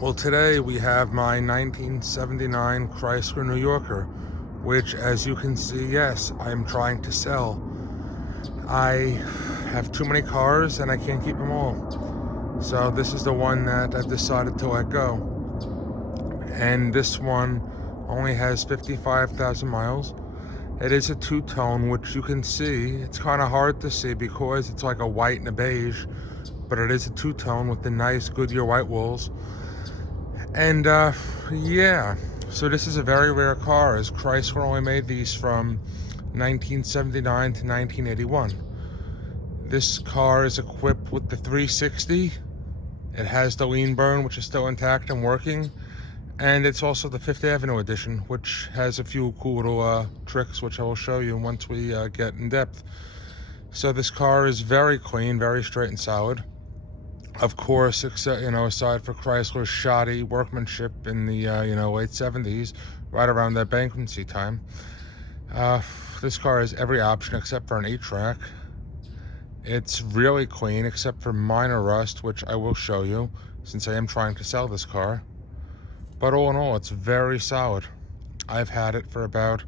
Well, today we have my 1979 Chrysler New Yorker, which, as you can see, yes, I'm trying to sell. I have too many cars and I can't keep them all. So this is the one that I've decided to let go. And this one only has 55,000 miles. It is a two-tone, which you can see. It's kind of hard to see because it's like a white and a beige, but it is a two-tone with the nice Goodyear white walls. And yeah, so this is a very rare car, as Chrysler only made these from 1979 to 1981. This car is equipped with the 360. It has the lean burn, which is still intact and working. And it's also the Fifth Avenue edition, which has a few cool little tricks, which I will show you once we get in depth. So this car is very clean, very straight and solid. Of course, except, aside for Chrysler's shoddy workmanship in the, late 70s, right around that bankruptcy time. This car has every option except for an 8-track. It's really clean, except for minor rust, which I will show you, since I am trying to sell this car. But all in all, it's very solid. I've had it for about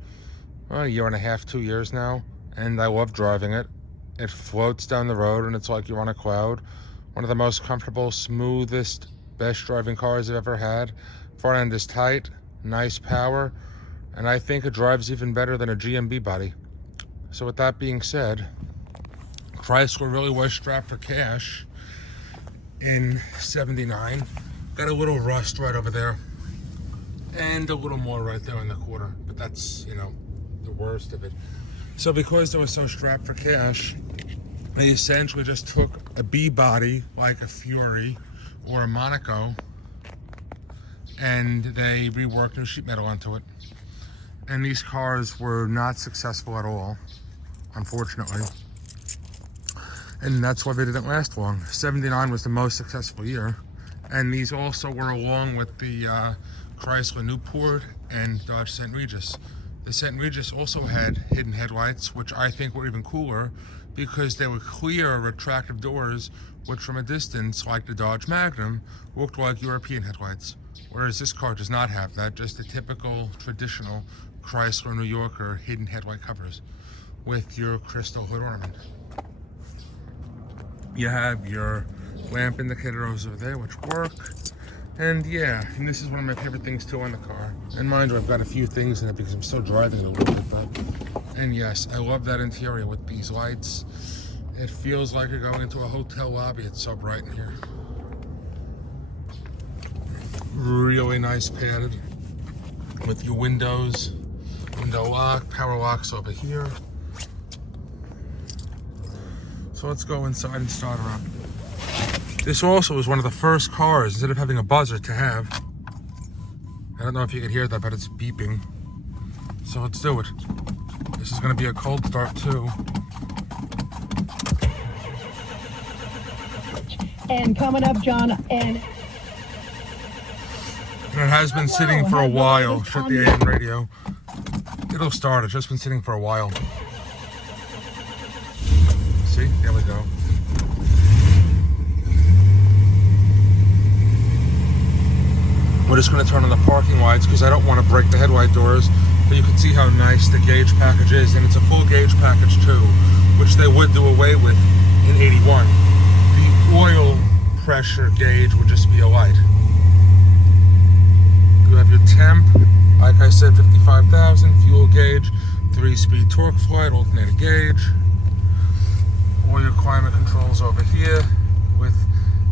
a year and a half, 2 years now, and I love driving it. It floats down the road, and it's like you're on a cloud. One of the most comfortable, smoothest, best driving cars I've ever had. Front end is tight, nice power, and I think it drives even better than a GMB body. So with that being said, Chrysler really was strapped for cash in '79. Got a little rust right over there, and a little more right there in the corner, but that's, the worst of it. So because they were so strapped for cash, they essentially just took a B body like a Fury or a Monaco, and they reworked new sheet metal onto it. And these cars were not successful at all, unfortunately. And that's why they didn't last long. '79 was the most successful year. And these also were along with the Chrysler Newport and Dodge St.Regis. The St.Regis also had hidden headlights, which I think were even cooler because they were clear, retractive doors, which from a distance, like the Dodge Magnum, looked like European headlights. Whereas this car does not have that, just the typical, traditional Chrysler New Yorker hidden headlight covers with your crystal hood ornament. You have your lamp indicators over there, which work. And yeah, and this is one of my favorite things too on the car. And mind you, I've got a few things in it because I'm still driving it a little bit, but, and yes, I love that interior with these lights. It feels like you're going into a hotel lobby. It's so bright in here. Really nice padded with your windows, window lock, power locks over here. So let's go inside and start her up. This also was one of the first cars, instead of having a buzzer, to have. I don't know if you can hear that, but it's beeping. So let's do it. This is going to be a cold start too. And coming up, John, and it has been sitting for a while. Shut the AM radio. It'll start. It's just been sitting for a while. See? There we go. We're just going to turn on the parking lights because I don't want to break the headlight doors. But you can see how nice the gauge package is. And it's a full gauge package too, which they would do away with in '81. The oil pressure gauge would just be a light. You have your temp, like I said, 55,000, fuel gauge, 3-speed torque flight, alternating gauge. All your climate controls over here with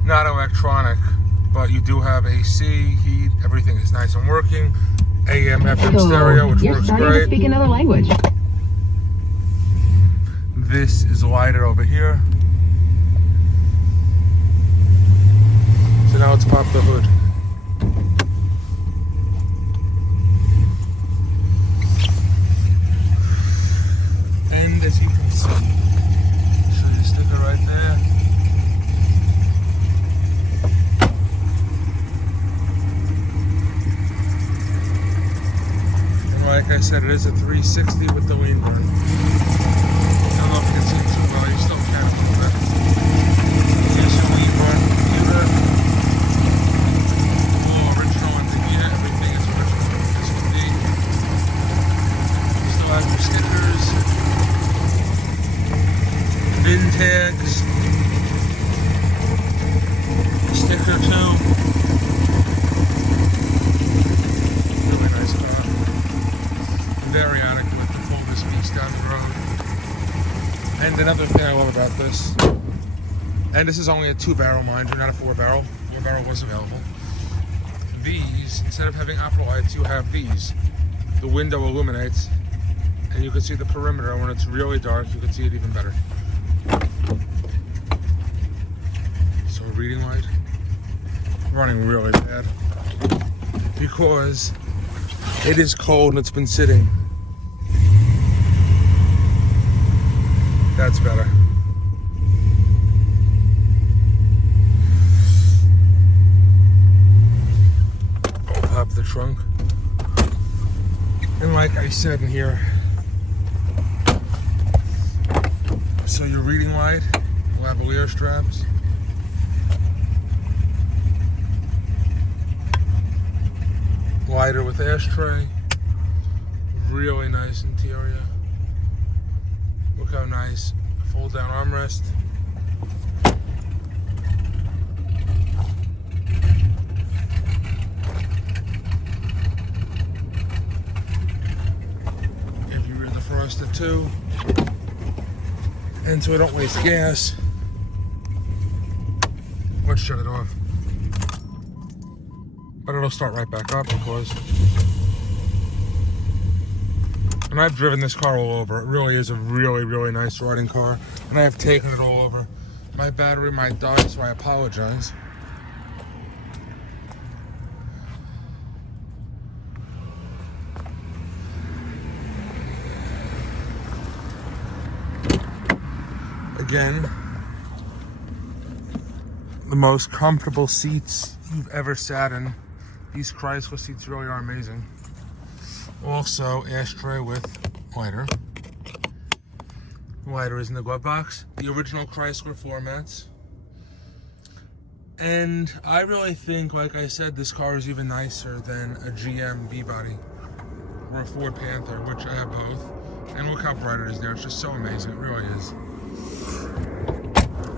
not electronic, but you do have AC, heat, everything is nice and working. AM, FM stereo, which works great. You're starting to speak another language. This is lighted over here. So now let's pop the hood. And as you can see, show you a sticker right there. Like I said, it is a 360 with the lean burn. I don't know if you can see it too well, you still can a little bit. Here's your lean burn computer. Really nice car. Very adequate to pull this beast down the road. And another thing I love about this, and this is only a 2-barrel, mind you, not a 4-barrel. 4-barrel was available. These, instead of having optical lights, you have these. The window illuminates, and you can see the perimeter. When it's really dark, you can see it even better. So reading light, running really bad because it is cold and it's been sitting. That's better. Open up the trunk. And like I said in here, so your reading light, lavalier straps. Lighter with ashtray. Really nice interior. Look how nice. Fold down armrest. If you rear defroster too. And so we don't waste gas, let's shut it off. But it'll start right back up, of course. And I've driven this car all over. It really is a really, really nice riding car. And I have taken it all over. My battery might die, so I apologize. Again, the most comfortable seats you've ever sat in. These Chrysler seats really are amazing. Also, ashtray with lighter. Lighter is in the glove box. The original Chrysler floor mats. And I really think, like I said, this car is even nicer than a GM B-body or a Ford Panther, which I have both. And look how bright it is there. It's just so amazing. It really is.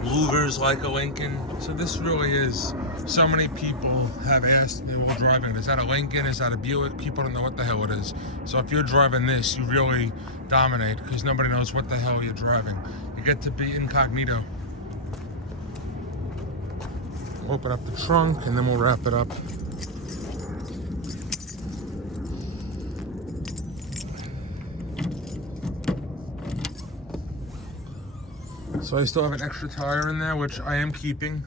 Louvers like a Lincoln. So this really is, so many people have asked me while driving, is that a Lincoln, is that a Buick? People don't know what the hell it is. So if you're driving this, you really dominate because nobody knows what the hell you're driving. You get to be incognito. Open up the trunk and then we'll wrap it up. So I still have an extra tire in there, which I am keeping.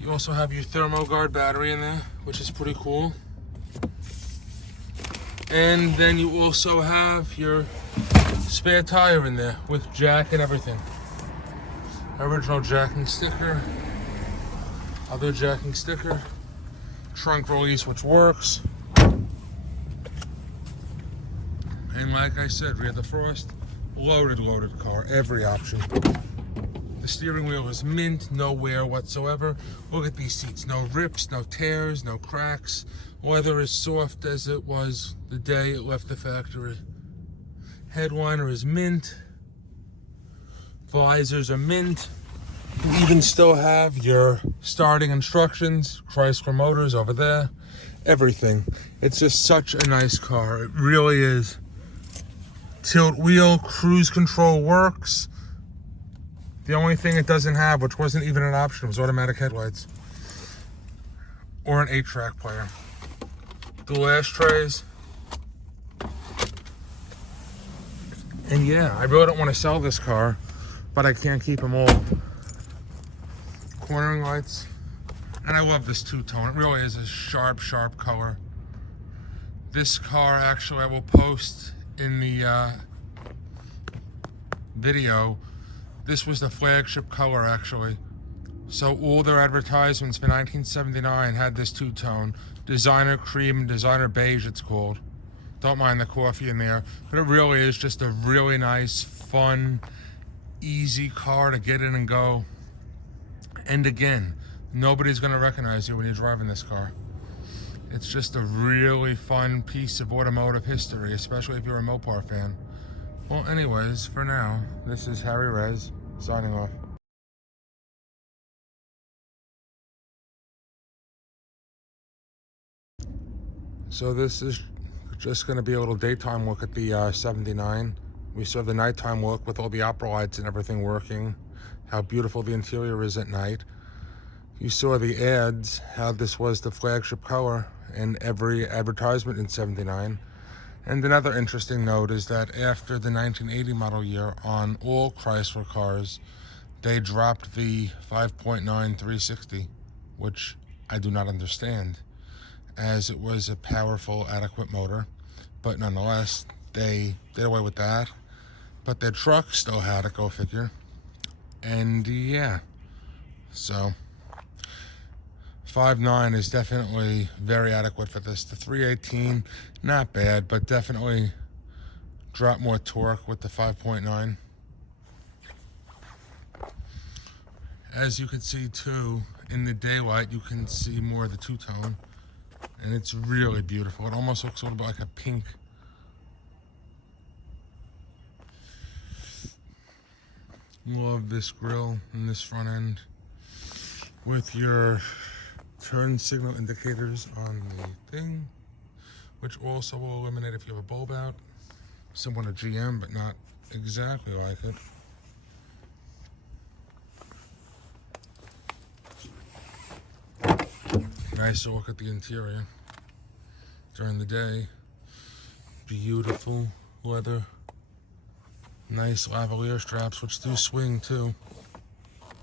You also have your ThermoGuard battery in there, which is pretty cool. And then you also have your spare tire in there with jack and everything. Original jacking sticker. Other jacking sticker. Trunk release, which works. And like I said, rear defrost. Loaded car. Every option. The steering wheel is mint, no wear whatsoever. Look at these seats, no rips, no tears, no cracks. Leather is soft as it was the day it left the factory. Headliner is mint. Visors are mint. You even still have your starting instructions, Chrysler Motors over there, everything. It's just such a nice car, it really is. Tilt wheel, cruise control works. The only thing it doesn't have, which wasn't even an option, was automatic headlights. Or an 8-track player. Dual ashtrays. And yeah, I really don't want to sell this car, but I can't keep them all. Cornering lights. And I love this two-tone. It really is a sharp color. This car, actually, I will post in the video. This was the flagship color, actually. So all their advertisements for 1979 had this two-tone. Designer cream and designer beige, it's called. Don't mind the coffee in there. But it really is just a really nice, fun, easy car to get in and go. And again, nobody's going to recognize you when you're driving this car. It's just a really fun piece of automotive history, especially if you're a Mopar fan. Well, anyways, for now, this is At.Regis signing off. So this is just going to be a little daytime look at the 79. We saw the nighttime look with all the opera lights and everything working, how beautiful the interior is at night. You saw the ads, how this was the flagship color in every advertisement in 79. And another interesting note is that after the 1980 model year, on all Chrysler cars, they dropped the 5.9 360, which I do not understand, as it was a powerful, adequate motor. But nonetheless, they did away with that. But their truck still had it, go figure. And yeah, so 5.9 is definitely very adequate for this. The 318, not bad, but definitely drop more torque with the 5.9. As you can see too, in the daylight, you can see more of the two-tone, and it's really beautiful. It almost looks a little bit like a pink. Love this grille and this front end with your turn signal indicators on the thing, which also will eliminate if you have a bulb out. Similar to GM, but not exactly like it. Nice to look at the interior during the day. Beautiful leather. Nice lavalier straps, which do swing too.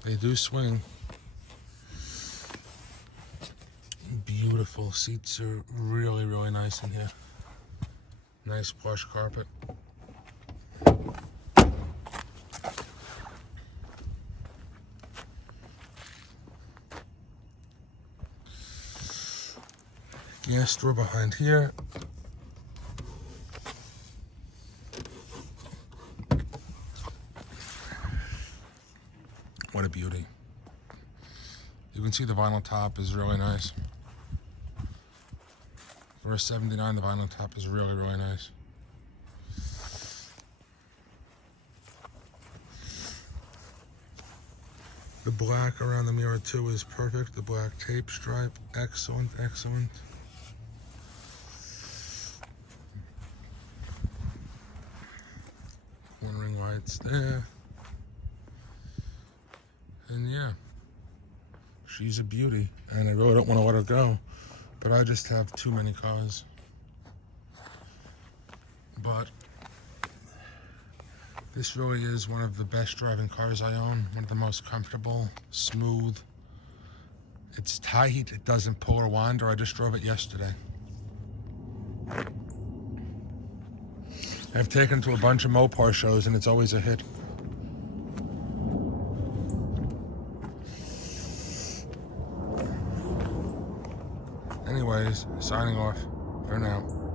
They do swing. Beautiful seats are really, really nice in here. Nice plush carpet. Gas door behind here. What a beauty. You can see the vinyl top is really nice. For a 79, the vinyl top is really, really nice. The black around the mirror too is perfect. The black tape stripe, excellent, excellent. Cornering lights there. And yeah, she's a beauty, and I really don't want to let her go, but I just have too many cars. But this really is one of the best driving cars I own, one of the most comfortable, smooth. It's tight, it doesn't pull or wander. I just drove it yesterday. I've taken it to a bunch of Mopar shows, and it's always a hit. Anyways, signing off for now.